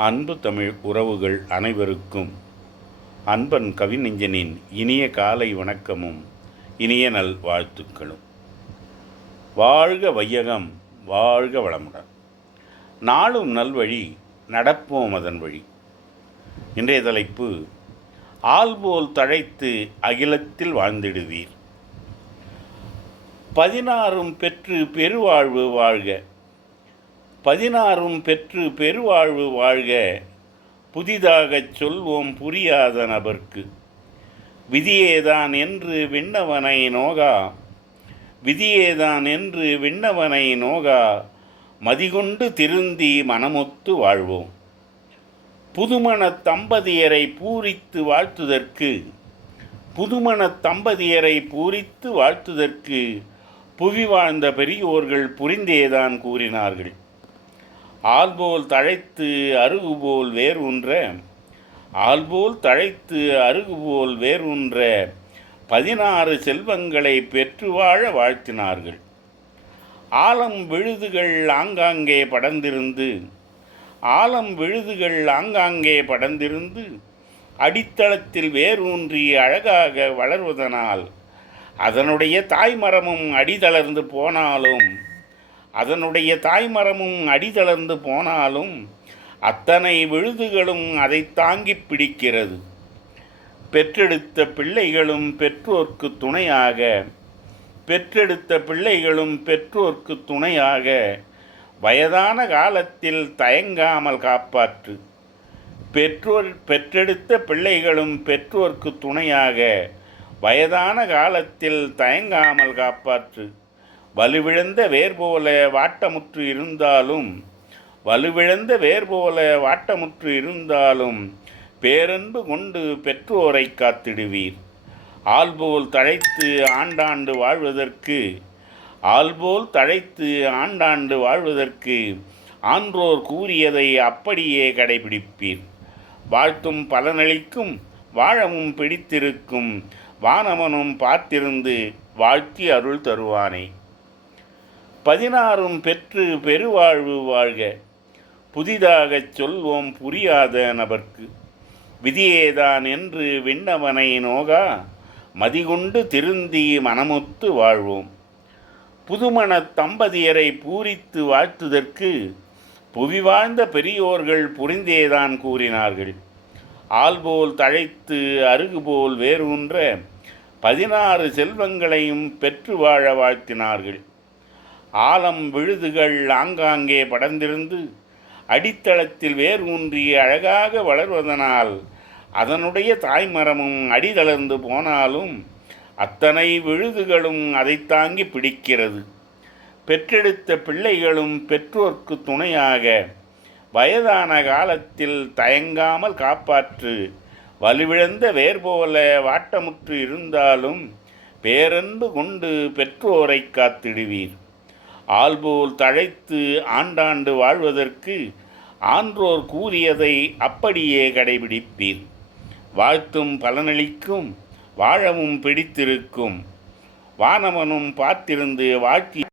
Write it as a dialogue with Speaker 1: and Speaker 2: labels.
Speaker 1: அன்பு தமிழ் உறவுகள் அனைவருக்கும் அன்பன் கவிநெஞ்சனின் இனிய காலை வணக்கமும் இனிய நல் வாழ்த்துக்களும். வாழ்க வையகம் வாழ்க வளமுடன். நாளும் நல்வழி நடப்போம் அதன் வழி. இன்றைய தலைப்பு ஆள்போல் தழைத்து அகிலத்தில் வாழ்ந்திடுவீர். பதினாறும் பெற்று பெருவாழ்வு வாழ்க. பதினாறும் பெற்று பெருவாழ்வு வாழ்க புதிதாகச் சொல்வோம் புரியாத நபர்க்கு. விதியேதான் என்று விண்ணவனை நோகா விதியேதான் என்று விண்ணவனை நோகா மதிகொண்டு திருந்தி மனமொத்து வாழ்வோம். புதுமணத் தம்பதியரை பூரித்து வாழ்த்துதற்கு புதுமணத் தம்பதியரை பூரித்து வாழ்த்துதற்கு புவி வாழ்ந்த பெரியோர்கள் புரிந்தேதான் கூறினார்கள். ஆல்போல் தழைத்து அருகுபோல் வேர் உன்ற தழைத்து அருகுபோல் வேர் உன்ற பதினாறு செல்வங்களை பெற்று வாழ வாழ்த்தினார்கள். ஆலம் விழுதுகள் ஆங்காங்கே படர்ந்திருந்து ஆலம் விழுதுகள் ஆங்காங்கே படர்ந்திருந்து அடித்தளத்தில் வேரூன்றி அழகாக வளர்வதனால் அதனுடைய தாய்மரமும் அடிதளர்ந்து போனாலும் அதனுடைய தாய்மரமும் அடிதளர்ந்து போனாலும் அத்தனை விழுதுகளும் அதை தாங்கி பிடிக்கிறது. பெற்றெடுத்த பிள்ளைகளும் பெற்றோர்க்கு துணையாக பெற்றெடுத்த பிள்ளைகளும் பெற்றோர்க்கு துணையாக வயதான காலத்தில் தயங்காமல் காப்பாற்று. பெற்றோர் பெற்றெடுத்த பிள்ளைகளும் பெற்றோர்க்கு துணையாக வயதான காலத்தில் தயங்காமல் காப்பாற்று. வலுவிழந்த வேர் போல வாட்டமுற்று இருந்தாலும் வலுவிழந்த வேர் போல வாட்டமுற்று இருந்தாலும் பேரன்பு கொண்டு பெற்றோரை காத்திடுவீர். ஆள்போல் தழைத்து ஆண்டாண்டு வாழ்வதற்கு ஆள்போல் தழைத்து ஆண்டாண்டு வாழ்வதற்கு ஆன்றோர் கூறியதை அப்படியே கடைபிடிப்பீர். வாழ்த்தும் பலனளிக்கும் வாழவும் பிடித்திருக்கும் வானவனும் பார்த்திருந்து வாழ்த்தி அருள் தருவானே. பதினாறும் பெற்று பெருவாழ்வு வாழ்க. புதிதாகச் சொல்வோம் புரியாத நபர்க்கு. விதியேதான் என்று விண்ணவனை நோகா மதிகொண்டு திருந்தி மனமொத்து வாழ்வோம். புதுமணத் தம்பதியரை பூரித்து வாழ்த்துதற்கு புவி வாழ்ந்த பெரியோர்கள் புரிந்தேதான் கூறினார்கள். ஆள்போல் தழைத்து அருகுபோல் வேரூன்ற பதினாறு செல்வங்களையும் பெற்று வாழ வாழ்த்தினார்கள். ஆலம் விழுதுகள் ஆங்காங்கே படர்ந்திருந்து அடித்தளத்தில் வேர் ஊன்றி அழகாக வளர்வதனால் அதனுடைய தாய்மரமும் அடிதளர்ந்து போனாலும் அத்தனை விழுதுகளும் அதை தாங்கி பிடிக்கிறது. பெற்றெடுத்த பிள்ளைகளும் பெற்றோர்க்கு துணையாக வயதான காலத்தில் தயங்காமல் காப்பாற்று வலுவிழந்த வேர் போல வாட்டமுற்று இருந்தாலும் பேரன்பு கொண்டு பெற்றோரை காத்திடுவீர். ஆள்போல் தழைத்து ஆண்டாண்டு வாழ்வதற்கு ஆன்றோர் கூறியதை அப்படியே கடைபிடிப்பீர். வாழ்த்தும் பலனளிக்கும் வாழவும் பிடித்திருக்கும். வானவனும் பார்த்திருந்து வாழ்த்தி